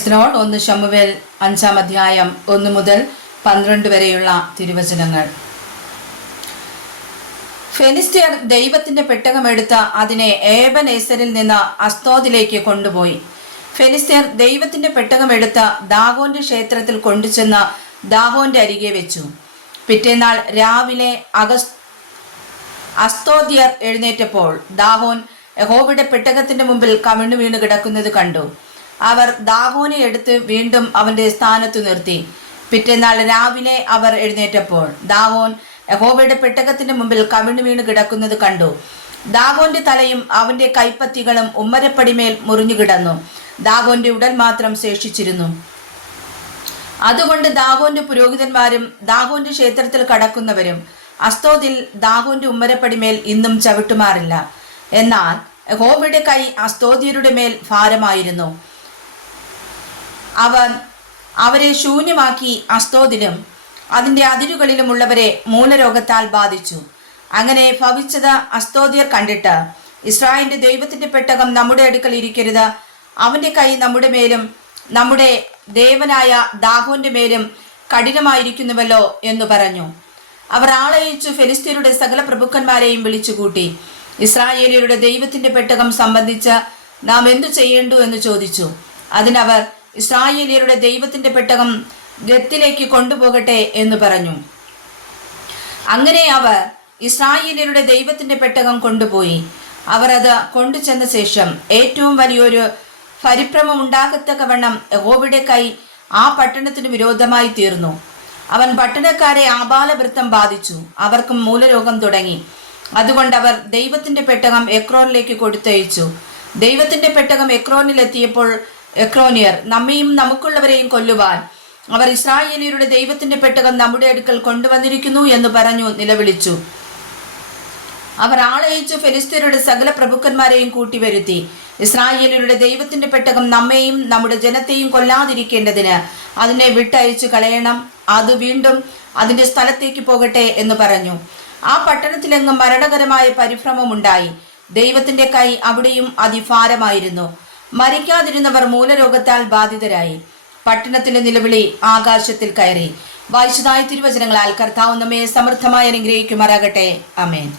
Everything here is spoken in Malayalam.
Praise Lord. 1 ശമൂവേൽ 5-ാം അധ്യായം 1 മുതൽ 12 വരെയുള്ള തിരുവചനങ്ങൾ. ഫെലിസ്ത്യർ ദൈവത്തിന്റെ പെട്ടകം എടുത്ത് അതിനെ ഏബനേസരിൽ നിന്ന് അസ്തോദിലേക്ക് കൊണ്ടുപോയി. ഫെലിസ്ത്യർ ദൈവത്തിന്റെ പെട്ടകം എടുത്ത് ദാഗോന്റെ ക്ഷേത്രത്തിൽ കൊണ്ടുചെന്ന് ദാഗോന്റെ അരികെ വെച്ചു. പിറ്റേന്നാൾ രാവിലെ അസ്തോദ്യർ എഴുന്നേറ്റപ്പോൾ ദാഗോൻ യഹോവയുടെ പെട്ടകത്തിന്റെ മുമ്പിൽ കമിഴ്ന്നു വീണ് കിടക്കുന്നത് കണ്ടു. അവർ ദാഗോനെ എടുത്ത് വീണ്ടും അവന്റെ സ്ഥാനത്തു നിർത്തി. പിറ്റേന്നാൾ രാവിലെ അവർ എഴുന്നേറ്റപ്പോൾ ദാഗോൻ യഹോവയുടെ പെട്ടകത്തിന്റെ മുമ്പിൽ കമിഴ്ന്നു വീണ് കിടക്കുന്നത് കണ്ടു. ദാഗോന്റെ തലയും അവന്റെ കൈപ്പത്തികളും ഉമ്മരപ്പടിമേൽ മുറിഞ്ഞു കിടന്നു. ദാഗോന്റെ ഉടൽ മാത്രം ശേഷിച്ചിരുന്നു. അതുകൊണ്ട് ദാഗോന്റെ പുരോഹിതന്മാരും ദാഗോന്റെ ക്ഷേത്രത്തിൽ കടക്കുന്നവരും അസ്തോദിൽ ദാഗോന്റെ ഉമ്മരപ്പടിമേൽ ഇന്നും ചവിട്ടുമാറില്ല. എന്നാൽ യഹോവയുടെ കൈ അസ്തോദ്യരുടെ മേൽ ഭാരമായിരുന്നു. അവൻ അവരെ ശൂന്യമാക്കി അസ്തോദിലും അതിൻ്റെ അതിരുകളിലുമുള്ളവരെ മൂലരോഗത്താൽ ബാധിച്ചു. അങ്ങനെ ഭവിച്ചത് അസ്തോദ്യർ കണ്ടിട്ട്, ഇസ്രായേലിന്റെ ദൈവത്തിന്റെ പെട്ടകം നമ്മുടെ അടുക്കൽ ഇരിക്കരുത്, അവന്റെ കൈ നമ്മുടെ മേലും നമ്മുടെ ദേവനായ ദാഗോന്റെ മേലും കഠിനമായിരിക്കുന്നുവല്ലോ എന്ന് പറഞ്ഞു. അവർ ആളയച്ചു ഫെലിസ്ത്യരുടെ സകല പ്രഭുക്കന്മാരെയും വിളിച്ചുകൂട്ടി. ഇസ്രായേലിയരുടെ ദൈവത്തിന്റെ പെട്ടകം സംബന്ധിച്ച് നാം എന്തു ചെയ്യേണ്ടു എന്ന് ചോദിച്ചു. അതിനവർ, ഇസ്രായേലിയരുടെ ദൈവത്തിന്റെ പെട്ടകം ഗത്തിലേക്ക് കൊണ്ടുപോകട്ടെ എന്ന് പറഞ്ഞു. അങ്ങനെ അവർ ഇസ്രായേലിയരുടെ ദൈവത്തിന്റെ പെട്ടകം കൊണ്ടുപോയി. അവർ അത് കൊണ്ടുചെന്ന ശേഷം ഏറ്റവും വലിയൊരു പരിഭ്രമം ഉണ്ടാകത്തക്കവണ്ണം യഹോവയുടെ കൈ ആ പട്ടണത്തിന് വിരോധമായി തീർന്നു. അവൻ പട്ടണക്കാരെ ആബാലവൃത്തം ബാധിച്ചു. അവർക്കും മൂലരോഗം തുടങ്ങി. അതുകൊണ്ട് അവർ ദൈവത്തിന്റെ പെട്ടകം എക്രോനിലേക്ക് കൊടുത്തയച്ചു. ദൈവത്തിന്റെ പെട്ടകം എക്രോനിലെത്തിയപ്പോൾ എക്രോനിയർ, നമ്മയും നമുക്കുള്ളവരെയും കൊല്ലുവാൻ അവർ ഇസ്രായേലിയരുടെ ദൈവത്തിന്റെ പെട്ടകം നമ്മുടെ അടുക്കൽ കൊണ്ടുവന്നിരിക്കുന്നു എന്ന് പറഞ്ഞു നിലവിളിച്ചു. അവർ ആളയച്ചു ഫെലിസ്ത്യരുടെ സകല പ്രഭുക്കന്മാരെയും കൂട്ടിവരുത്തി. ഇസ്രായേലിയരുടെ ദൈവത്തിന്റെ പെട്ടകം നമ്മെയും നമ്മുടെ ജനത്തെയും കൊല്ലാതിരിക്കേണ്ടതിന് അതിനെ വിട്ടയച്ചു കളയണം, അത് വീണ്ടും അതിന്റെ സ്ഥലത്തേക്ക് പോകട്ടെ എന്ന് പറഞ്ഞു. ആ പട്ടണത്തിലെങ്ങും മരണകരമായ പരിഭ്രമമുണ്ടായി. ദൈവത്തിന്റെ കൈ അവിടെയും അതിഭാരമായിരുന്നു. മരിക്കാതിരുന്നവർ മൂലരോഗത്താൽ ബാധിതരായി. പട്ടണത്തിന്റെ നിലവിളി ആകാശത്തിൽ കയറി. വായിച്ചതായ തിരുവചനങ്ങളാൽ കർത്താവ് നമ്മെ സമൃദ്ധമായി അനുഗ്രഹിക്കുമാറാകട്ടെ. ആമേൻ.